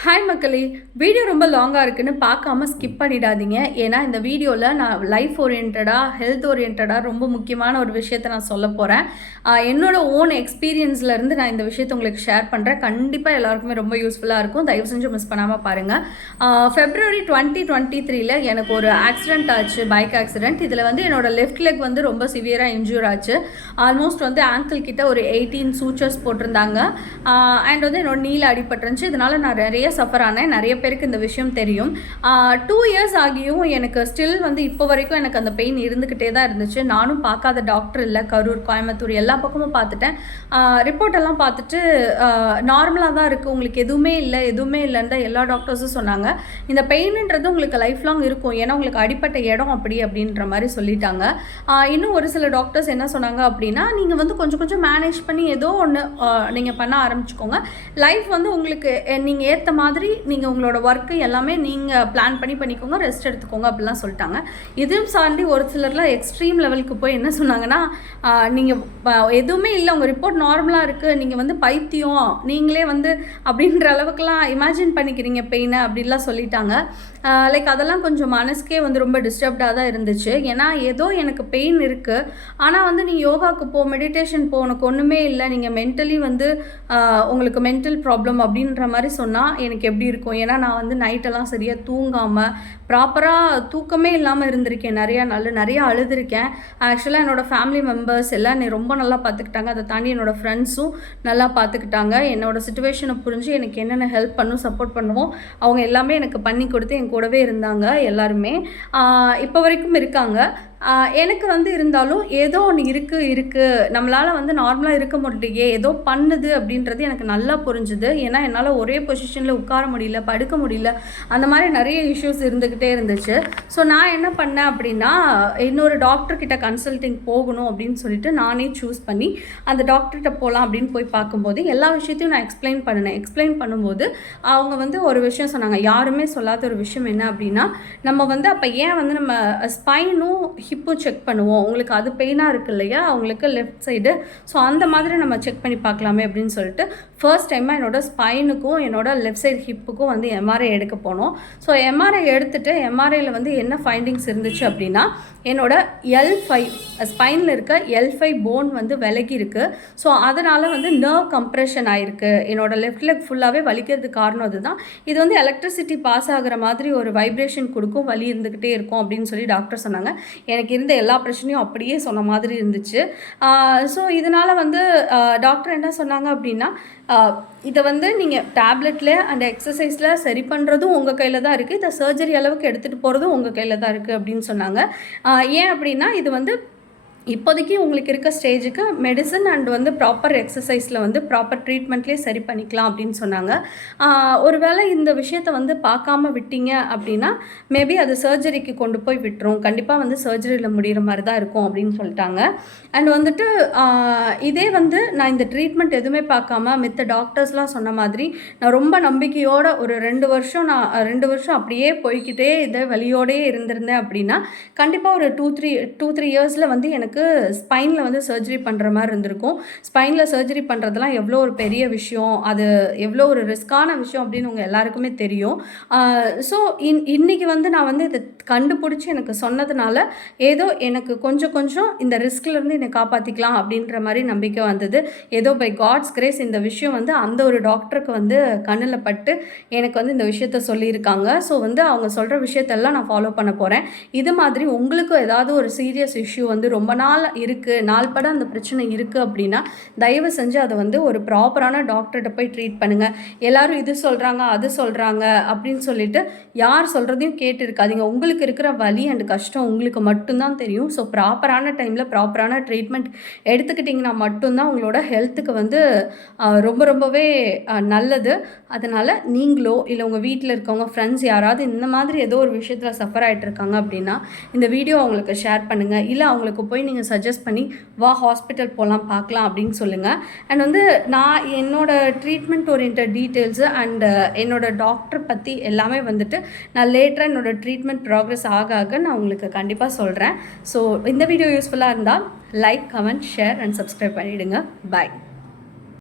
Hi மக்களே, video ரொம்ப லாங்காக இருக்குன்னு பார்க்காம ஸ்கிப் பண்ணிடாதீங்க. ஏன்னா இந்த வீடியோவில் நான் லைஃப் ஓரியன்டாக ஹெல்த் ஓரியன்டாக ரொம்ப முக்கியமான ஒரு விஷயத்தை நான் சொல்ல போகிறேன். என்னோட ஓன் எக்ஸ்பீரியன்ஸ்லேருந்து நான் இந்த விஷயத்தை உங்களுக்கு ஷேர் பண்ணுறேன். கண்டிப்பாக எல்லாருக்குமே ரொம்ப யூஸ்ஃபுல்லாக இருக்கும். தயவு செஞ்சு மிஸ் பண்ணாமல் பாருங்கள். February 2023 எனக்கு ஒரு ஆக்சிடென்ட் ஆச்சு, பைக் ஆக்சிடென்ட். இதில் வந்து என்னோடய லெஃப்ட் லெக் வந்து ரொம்ப சிவியராக இன்ஜூர் ஆச்சு. ஆல்மோஸ்ட் வந்து ஆங்கிள் கிட்ட ஒரு 18 சூச்சர்ஸ் போட்டிருந்தாங்க. அண்ட் வந்து என்னோட நீல அடிபட்டுருந்துச்சு. இதனால் நான் நிறைய சஃபர் ஆனேன். நிறைய பேருக்கு இந்த விஷயம் தெரியும். 2 இயர்ஸ் ஆகியும் எனக்கு ஸ்டில் வந்து இப்போ வரைக்கும் எனக்கு அந்த பெயின் இருந்துக்கிட்டே தான் இருந்துச்சு. நானும் பார்க்காத டாக்டர் இல்லை. கரூர், கோயம்புத்தூர் எல்லா பக்கமும் பார்த்துட்டேன். ரிப்போர்ட் எல்லாம் பார்த்துட்டு நார்மலாக தான் இருக்குது, உங்களுக்கு எதுவுமே இல்லைன்னு தான் எல்லா டாக்டர்ஸும் சொன்னாங்க. இந்த பெயின்ன்றது உங்களுக்கு லைஃப் லாங் இருக்கும், ஏன்னா உங்களுக்கு அடிப்பட்ட இடம் அப்படின்ற மாதிரி சொல்லிட்டாங்க. இன்னும் ஒரு சில டாக்டர்ஸ் என்ன சொன்னாங்க அப்படின்னா, நீங்கள் வந்து கொஞ்சம் கொஞ்சம் மேனேஜ் பண்ணி ஏதோ ஒன்று நீங்கள் பண்ண ஆரம்பிச்சுக்கோங்க. லைஃப் வந்து உங்களுக்கு நீங்கள் ஏற்ற மாதிரி நீங்கள் உங்களோட ஒர்க்கு எல்லாமே நீங்கள் பிளான் பண்ணிக்கோங்க, ரெஸ்ட் எடுத்துக்கோங்க அப்படிலாம் சொல்லிட்டாங்க. இதுவும் சார்ந்து ஒரு சிலர்லாம் எக்ஸ்ட்ரீம் லெவலுக்கு போய் என்ன சொன்னாங்கன்னா, நீங்கள் எதுவுமே இல்லை, உங்கள் ரிப்போர்ட் நார்மலாக இருக்குது, நீங்கள் வந்து பைத்தியம், நீங்களே வந்து அப்படின்ற அளவுக்குலாம் இமேஜின் பண்ணிக்கிறீங்க பெயினை அப்படின்லாம் சொல்லிட்டாங்க. லைக் அதெல்லாம் கொஞ்சம் மனசுக்கே வந்து ரொம்ப டிஸ்டர்ப்டாக தான் இருந்துச்சு. ஏன்னா ஏதோ எனக்கு பெயின் இருக்குது, ஆனால் வந்து நீ யோகாவுக்கு போ, மெடிடேஷன் போ, உனக்கு ஒன்றுமே இல்லை, நீங்கள் மென்டலி வந்து உங்களுக்கு மென்டல் ப்ராப்ளம் அப்படின்ற மாதிரி சொன்னால் எனக்கு எப்படி இருக்கும்? ஏன்னா நான் வந்து நைட்டெல்லாம் சரியாக தூங்காமல், ப்ராப்பராக தூக்கமே இல்லாமல் இருந்திருக்கேன். நிறையா அழுதுருக்கேன். ஆக்சுவலாக என்னோடய ஃபேமிலி மெம்பர்ஸ் எல்லாம் என்னை ரொம்ப நல்லா பார்த்துக்கிட்டாங்க. அதை தாண்டி என்னோடய ஃப்ரெண்ட்ஸும் நல்லா பார்த்துக்கிட்டாங்க. என்னோடய சிச்சுவேஷனை புரிஞ்சு எனக்கு என்னென்ன ஹெல்ப் பண்ணும், சப்போர்ட் பண்ணுவோம், அவங்க எல்லாமே எனக்கு பண்ணி கொடுத்து என் கூடவே இருந்தாங்க. எல்லாருமே இப்போ வரைக்கும் இருக்காங்க. எனக்கு வந்து இருந்தாலும் ஏதோ ஒன்று இருக்குது நம்மளால் வந்து நார்மலாக இருக்க முடியலையே, ஏதோ பண்ணுது அப்படின்றது எனக்கு நல்லா புரிஞ்சுது. ஏன்னா என்னால் ஒரே பொசிஷனில் உட்கார முடியல, படுக்க முடியல, அந்த மாதிரி நிறைய இஷ்யூஸ் இருந்துக்கிட்டே இருந்துச்சு. ஸோ நான் என்ன பண்ணேன் அப்படின்னா, இன்னொரு டாக்டர்கிட்ட கன்சல்டிங் போகணும் அப்படின்னு சொல்லிட்டு நானே சூஸ் பண்ணி அந்த டாக்டர்கிட்ட போகலாம் அப்படின்னு போய் பார்க்கும்போது எல்லா விஷயத்தையும் நான் எக்ஸ்பிளைன் பண்ணும்போது அவங்க வந்து ஒரு விஷயம் சொன்னாங்க, யாருமே சொல்லாத ஒரு விஷயம். என்ன அப்படின்னா, நம்ம வந்து அப்போ ஏன் வந்து நம்ம ஸ்பைனும் ஹிப்பும் செக் பண்ணுவோம், உங்களுக்கு அது பெயினாக இருக்குது இல்லையா, அவங்களுக்கு லெஃப்ட் சைடு, ஸோ அந்த மாதிரி நம்ம செக் பண்ணி பார்க்கலாமே அப்படின்னு சொல்லிட்டு ஃபர்ஸ்ட் டைமாக என்னோடய ஸ்பைனுக்கும் என்னோடய லெஃப்ட் சைடு ஹிப்புக்கும் வந்து எம்ஆர்ஐ எடுக்க போனோம். ஸோ எம்ஆர்ஐ எடுத்துகிட்டு எம்ஆர்ஐயில் வந்து என்ன ஃபைண்டிங்ஸ் இருந்துச்சு அப்படின்னா, என்னோட L5 ஸ்பைனில் இருக்க L5 போன் வந்து விலகி இருக்குது. ஸோ அதனால் வந்து நர்வ் கம்ப்ரெஷன் ஆகிருக்கு. என்னோட லெஃப்ட் லெக் ஃபுல்லாகவே வலிக்கிறதுக்கு காரணம் அதுதான். இது வந்து எலக்ட்ரிசிட்டி பாஸ் ஆகிற மாதிரி ஒரு வைப்ரேஷன் கொடுக்கும், வலி இருந்துக்கிட்டே இருக்கும் அப்படின்னு சொல்லி டாக்டர் சொன்னாங்க. எனக்கு இருந்த எல்லா பிரச்சனையும் அப்படியே சொன்ன மாதிரி இருந்துச்சு. ஸோ இதனால் வந்து டாக்டர் என்ன சொன்னாங்க அப்படின்னா, இதை வந்து நீங்கள் டேப்லெட்டில் அண்ட் எக்ஸசைஸில் சரி பண்ணுறதும் உங்கள் கையில் தான் இருக்குது, இதை சர்ஜரி அளவுக்கு எடுத்துகிட்டு போகிறதும் உங்கள் கையில் தான் இருக்குது அப்படின்னு சொன்னாங்க. ஏன் அப்படின்னா, இது வந்து இப்போதைக்கு உங்களுக்கு இருக்க ஸ்டேஜுக்கு மெடிசன் அண்ட் வந்து ப்ராப்பர் எக்ஸசைஸில் வந்து ப்ராப்பர் ட்ரீட்மெண்ட்லேயே சரி பண்ணிக்கலாம் அப்படின்னு சொன்னாங்க. ஒருவேளை இந்த விஷயத்தை வந்து பார்க்காம விட்டீங்க அப்படின்னா மேபி அது சர்ஜரிக்கு கொண்டு போய் விட்டுரும், கண்டிப்பாக வந்து சர்ஜரியில் முடிகிற மாதிரி தான் இருக்கும் அப்படின்னு சொல்லிட்டாங்க. அண்ட் வந்துட்டு இதே வந்து நான் இந்த ட்ரீட்மெண்ட் எதுவுமே பார்க்காம மித்த டாக்டர்ஸ்லாம் சொன்ன மாதிரி நான் ரொம்ப நம்பிக்கையோடு ஒரு 2 வருஷம் அப்படியே போய்கிட்டே இதே வலியோடையே இருந்திருந்தேன் அப்படின்னா கண்டிப்பாக ஒரு 2-3 இயர்ஸில் வந்து எனக்கு ஸ்பைனில் வந்து சர்ஜரி பண்ணுற மாதிரி இருந்திருக்கும். ஸ்பைனில் சர்ஜரி பண்ணுறதுலாம் எவ்வளோ ஒரு பெரிய விஷயம், அது எவ்வளோ ஒரு ரிஸ்க்கான விஷயம் அப்படின்னு உங்கள் எல்லாருக்குமே தெரியும். ஸோ இன்றைக்கி வந்து நான் வந்து இதை கண்டுபிடிச்சி எனக்கு சொன்னதுனால ஏதோ எனக்கு கொஞ்சம் இந்த ரிஸ்க்லேருந்து என்னை காப்பாற்றிக்கலாம் அப்படின்ற மாதிரி நம்பிக்கை வந்தது. ஏதோ பை காட்ஸ் கிரேஸ் இந்த விஷயம் வந்து அந்த ஒரு டாக்டருக்கு வந்து கண்ணில் பட்டு எனக்கு வந்து இந்த விஷயத்த சொல்லியிருக்காங்க. ஸோ வந்து அவங்க சொல்கிற விஷயத்தெல்லாம் நான் ஃபாலோ பண்ண போகிறேன். இது மாதிரி உங்களுக்கும் ஏதாவது ஒரு சீரியஸ் இஷ்யூ வந்து ரொம்ப நாள் பட அந்த பிரச்சனை இருக்குது அப்படின்னா தயவு செஞ்சு அதை வந்து ஒரு ப்ராப்பரான டாக்டர்கிட்ட போய் ட்ரீட் பண்ணுங்கள். எல்லாரும் இது சொல்கிறாங்க அது சொல்கிறாங்க அப்படின்னு சொல்லிட்டு யார் சொல்கிறதையும் கேட்டு இருக்காதீங்க. உங்களுக்கு இருக்கிற வலி அண்ட் கஷ்டம் உங்களுக்கு மட்டும்தான் தெரியும். ஸோ ப்ராப்பரான டைமில் ப்ராப்பரான ட்ரீட்மெண்ட் எடுத்துக்கிட்டிங்கன்னா மட்டும்தான் உங்களோட ஹெல்த்துக்கு வந்து ரொம்பவே நல்லது. அதனால் நீங்களோ இல்லை உங்கள் வீட்டில் இருக்கவங்க ஃப்ரெண்ட்ஸ் யாராவது இந்த மாதிரி ஏதோ ஒரு விஷயத்தில் சஃபர் ஆகிட்டு இருக்காங்க அப்படின்னா இந்த வீடியோ அவங்களுக்கு ஷேர் பண்ணுங்கள். இல்லை அவங்களுக்கு போய் நீங்கள் சஜஸ்ட் பண்ணி வா ஹாஸ்பிட்டல் போகலாம் பார்க்கலாம் அப்படின்னு சொல்லுங்கள். அண்ட் வந்து நான் என்னோடய ட்ரீட்மெண்ட் ஓரியன்ட் டீட்டெயில்ஸு அண்ட் என்னோடய டாக்டர் பற்றி எல்லாமே வந்துட்டு நான் லேட்டராக என்னோடய ட்ரீட்மெண்ட் ப்ராக்ரஸ் ஆக நான் உங்களுக்கு கண்டிப்பாக சொல்கிறேன். ஸோ இந்த வீடியோ யூஸ்ஃபுல்லாக இருந்தால் like, comment, share and subscribe பண்ணிவிடுங்க. பாய்.